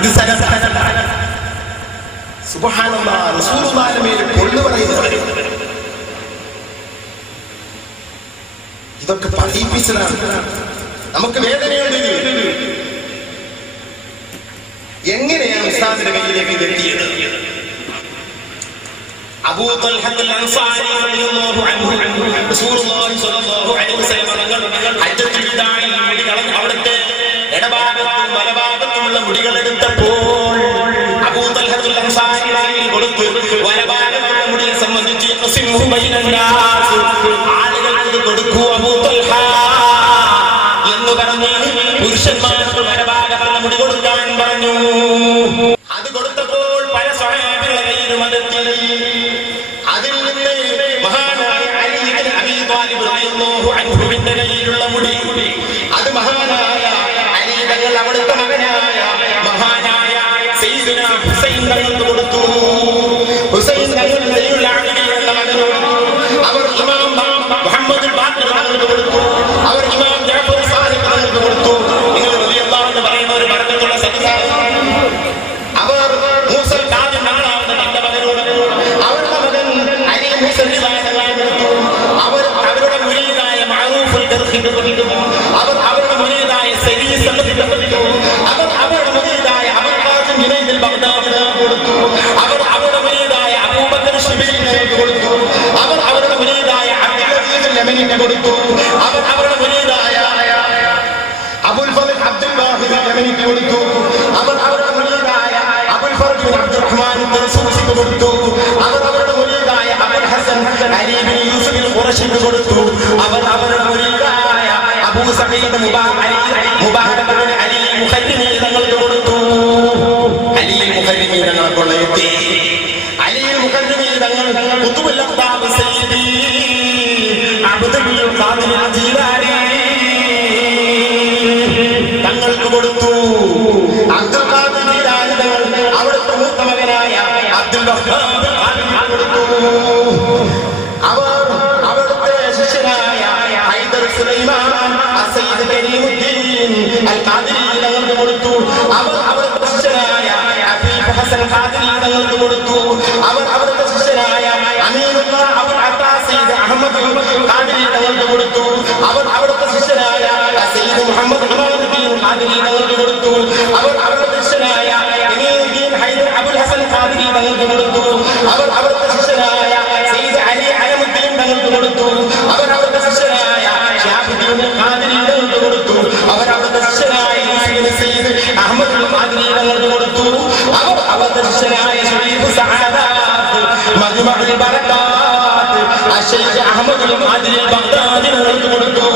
ഇത് സനദാണ്. സുബ്ഹാനല്ലാഹ്. റസൂലുള്ളാഹിന്റെ മേൽ കൊള്ളു പറയുന്നത് ഇതൊക്കെ പറയിപ്പിച്ചതാണ്. നമുക്ക് വേദനയുണ്ട്. എങ്ങനെയാണ് ഉസ്താദിന്റെ കയ്യിലേക്ക് എത്തിയത്? അബൂ തൽഹത്തുൽ അൻസാരി റളിയല്ലാഹു അൻഹു റസൂലുള്ളാഹി സ്വല്ലല്ലാഹു അലൈഹി വസല്ലം ഹജ്ജത്തുൽ വിദാഇൽ അവിടുത്തെ ഇടഭാഗത്തും വലഭാഗത്തുമുള്ള മുടികൾ എടുത്തപ്പോൾ അബൂ തൽഹത്തുൽ അൻസാരി കൊടുത്തു വലഭാഗത്തുള്ള മുടിയെ സംബന്ധിച്ച് ആളുകൾക്ക് കൊടുക്കൂ അബൂ തൽഹ എന്ന് പറഞ്ഞ് പുരുഷന്മാർക്ക് വലഭാഗത്തുള്ള മുടി കൊടുക്കാൻ പറഞ്ഞു. അത് കൊടുത്തപ്പോൾ പല സ്വഹാബികളുടെ കയ്യിലും അതെത്തി. അതിൽ നിന്ന് മഹാനായ അലി ഇബ്നു അബീ ത്വാലിബ് റളിയല്ലാഹു അൻഹുവിന്റെ കയ്യിലുള്ള മുടി അത് മഹാനായ അലി തങ്ങൾ അവിടുത്തെ മകനായ മഹാനായ സയ്യിദുനാ ഹുസൈൻ തങ്ങൾക്ക് കൊടുത്തു. ഹുസൈൻ തങ്ങളുടെ കയ്യിലുള്ള അലിയുടെ മകനോട് അവർ ഇമാം മുഹമ്മദ് ബാഖർ തങ്ങൾക്ക് കൊടുത്തു. അവർ ഇമാം ജഅഫർ സാദിഖ് തങ്ങൾക്ക് കൊടുത്തു. നിങ്ങൾ റളിയല്ലാഹു അൻഹു പറയുന്ന ഒരു ബർക്കത്തുള്ള സദസ്സാണ്. അവർ മൂസൽ കാദിം തങ്ങളാവുന്ന തന്റെ മകനോട് അവരുടെ മകൻ അലി മൂസൽ തങ്ങൾക്ക് കൊടുത്തു. അവരുടെ മുരീദായ മഅറൂഫുൽ ദർഹിക്ക് കൊടുത്തു. അവരുടെ മുരീദായ സരീസ് തങ്ങൾക്ക് കൊടുത്തു. അവരുടെ മുരീദായ അബുൽ ഖാസിം ജുനൈദ് ബഗ്ദാദി കൊടുത്തു. അവരുടെ മുരീദായ അബൂബക്കർ ശിബിലിക്ക് കൊടുത്തു. അവരുടെ മുരീദായ അബ്ദുൽ അസീസ് യമനിക്ക് കൊടുത്തു. അവരുടെ മുരീദായ അബുൽ ഫദ്ൽ അബ്ദുൽ വാഹിദ് യമനിക്ക് കൊടുത്തു. അവരുടെ മുരീദായ അബുൽ ഫർജ് ബിൻ അബ്ദുൽ റഹ്മാൻ തർസൂസിക്ക് കൊടുത്തു. അവരുടെ മുരീദായ അബുൽ ഹസൻ അലി ബിൻ യൂസുഫ് അൽ ഖുറശിക്ക് കൊടുത്തു. അവരുടെ മുരീദായ അബൂ സഈദ് മുബാറക് ബിൻ അലി മുഖരിമി തങ്ങൾക്ക് കൊടുത്തു. അലി മുഖരിമി തങ്ങളെ കൊള്ളയെത്തി. അലി മുഖരിമി തങ്ങൾ ഖുതുബുൽ അഖ്താബ് സയ്യിദി അബ്ദുൽ ഖാദിർ ജീലാനി തങ്ങൾക്ക് കൊടുത്തു. അബ്ദുൽ ഖാദിർ ജീലാനി തങ്ങൾ അവിടുത്തെ മൂത്ത മകനായ അബ്ദുൽ വഹാബ് കൊടുത്തു. അവിടുത്തെ ശിഷ്യനായ ഹൈദർ സുലൈമാൻ സയ്യിദ് കരീമുദ്ദീൻ അൽ ഖാദിരി തങ്ങൾക്ക് കൊടുത്തു. അവിടുത്തെ ശിഷ്യനായ അബീബ് ഹസൻ ഖാദിരി തങ്ങൾക്ക് കൊടുത്തു. അവിടുത്തെ ശിഷ്യനായ അമീനുല്ലാഹ് അബുൽ അത്താ സയ്യിദ് അഹ്മദ് ഖാദിരി തങ്ങൾക്ക് കൊടുത്തു. അവിടുത്തെ ശിഷ്യനായ സയ്യിദ് മുഹമ്മദ് ഇമാമുദ്ദീൻ ഖാദിരി തങ്ങൾക്ക് കൊടുത്തു. അവിടുത്തെ ശിഷ്യനായ ഇമാമുദ്ദീൻ ഹൈദർ അബുൽ ഹസൻ ഖാദിരി തങ്ങൾക്ക് കൊടുത്തു. അവിടുത്തെ ശിഷ്യനായ സയ്യിദ് അലി അലമുദ്ദീൻ തങ്ങൾക്ക് കൊടുത്തു. അവിടുത്തെ ശിഷ്യനായ ഷാഫിഈ ഖാദിരി തങ്ങൾക്ക് കൊടുത്തു. അവിടുത്തെ ശിഷ്യനായ സയ്യിദ് അഹ്മദ് ഖാദിരി തങ്ങൾക്ക് കൊടുത്തു. അവിടുത്തെ ശിഷ്യനായ ഷരീഫ് സഅദാത്ത് മജ്മഉൽ ബറകാത്ത് അശൈഖ് അഹ്മദ് ഖാദിരി ബഗ്ദാദി തങ്ങൾക്ക് കൊടുത്തു.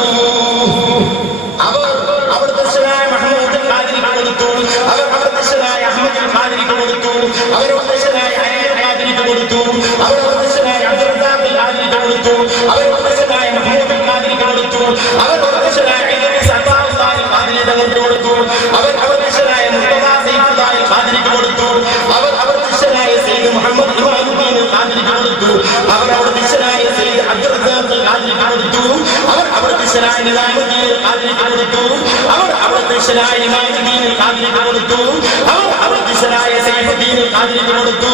അവിടുത്തെ ശിഷ്യനായ മഹ്മൂദ് ഖാദിരി കൊടുത്തു. അവിടുത്തെ ശിഷ്യനായ അഹ്മദ് ഖാദിരി കൊടുത്തു. അവരുടെ ശിഷ്യനായ അലി ഖാദിരി കൊടുത്തു. അവരുടെ ശിഷ്യനായ അബ്ദുൽ റസാഖ് ഖാദിരി കൊടുത്തു. അവരുടെ ശിഷ്യനായ മഹ്മൂദ് ഖാദിരി കൊടുത്തു. അവരുടെ ശിഷ്യനായ ഇദ്രീസ് അത്താഉല്ലാഹി ഖാദിരി തങ്ങൾക്ക് കൊടുത്തു. അവരുടെ ശിഷ്യനായ മുസ്തഫ സയ്യിദുല്ലാഹി ഖാദിരി കൊടുത്തു. അവരുടെ ശിഷ്യനായ സയ്യിദ് മുഹമ്മദ് ഇമാമുദ്ദീൻ ഖാദിരി കൊടുത്തു. അവരുടെ ശിഷ്യനായ സയ്യിദ് അബ്ദുൽ റസാഖ് ഖാദിരി കൊടുത്തു. അവരുടെ ശിഷ്യനായ നിസാമുദ്ദീൻ ഖാദിരി കൊടുത്തു. അവരുടെ ശിഷ്യനായ ഇമാമുദ്ദീൻ ഖാദിരി കൊടുത്തു. അവരുടെ ശിഷ്യനായ സൈഫുദ്ദീൻ ഖാദിരി കൊടുത്തു.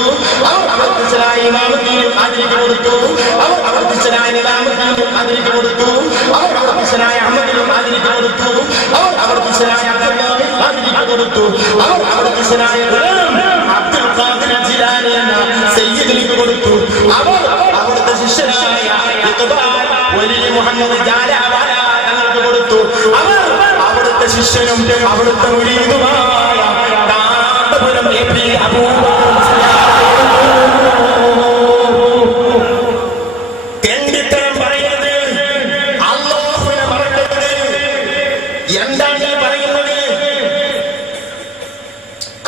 അവരുടെ ശിഷ്യനായ ഇമാമുദ്ദീൻ ഖാദിരി കൊടുത്തു. അവരുടെ ശിഷ്യനായ നിസാമുദ്ദീൻ ഖാദിരി കൊടുത്തു. അവരുടെ ശിഷ്യനായ അഹ്മദ് ഖാദിരി കൊടുത്തു. അവരുടെ ശിഷ്യനായ അബ്ദുല്ലാഹി ഖാദിരി കൊടുത്തു. അവരുടെ ശിഷ്യനായ അബ്ദുൽ ഖാദിർ ജീലാനി സയ്യിദിലേക്ക് കൊടുത്തു. അവിടുത്തെ ശിഷ്യനായ വലി മുഹമ്മദ് ജാലാവാല തങ്ങൾക്ക് കൊടുത്തു. അവിടുത്തെ ശിഷ്യനും അവിടുത്തെ മുരീദുമായ കാന്തപുരം എപി തെണ്ടിത്തരം പറയുന്നത് അല്ലാഹുവിനെ മറക്കരുത്. എന്താണ് ഈ പറയുന്നത്?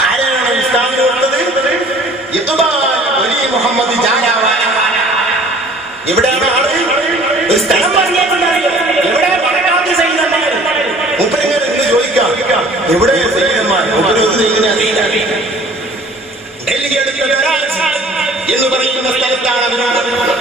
ആരാണ് ഇസ്ലാമിന് കൊടുത്തത്? വലി മുഹമ്മദ് ജാലാവാല. എവിടെയാണ് ആള്? ഒരു സ്ഥലം പറഞ്ഞേക്കൊണ്ടറിയാം. എവിടെ മറക്കാത്ത സൈന്യന്മാർ മുപ്പരിങ്ങനെ എന്ന് ചോദിക്കാം. എവിടെ സൈന്യന്മാർ? ഡൽഹി അടുത്ത എന്ന് പറയുന്ന സ്ഥലത്താണ് അവരോട്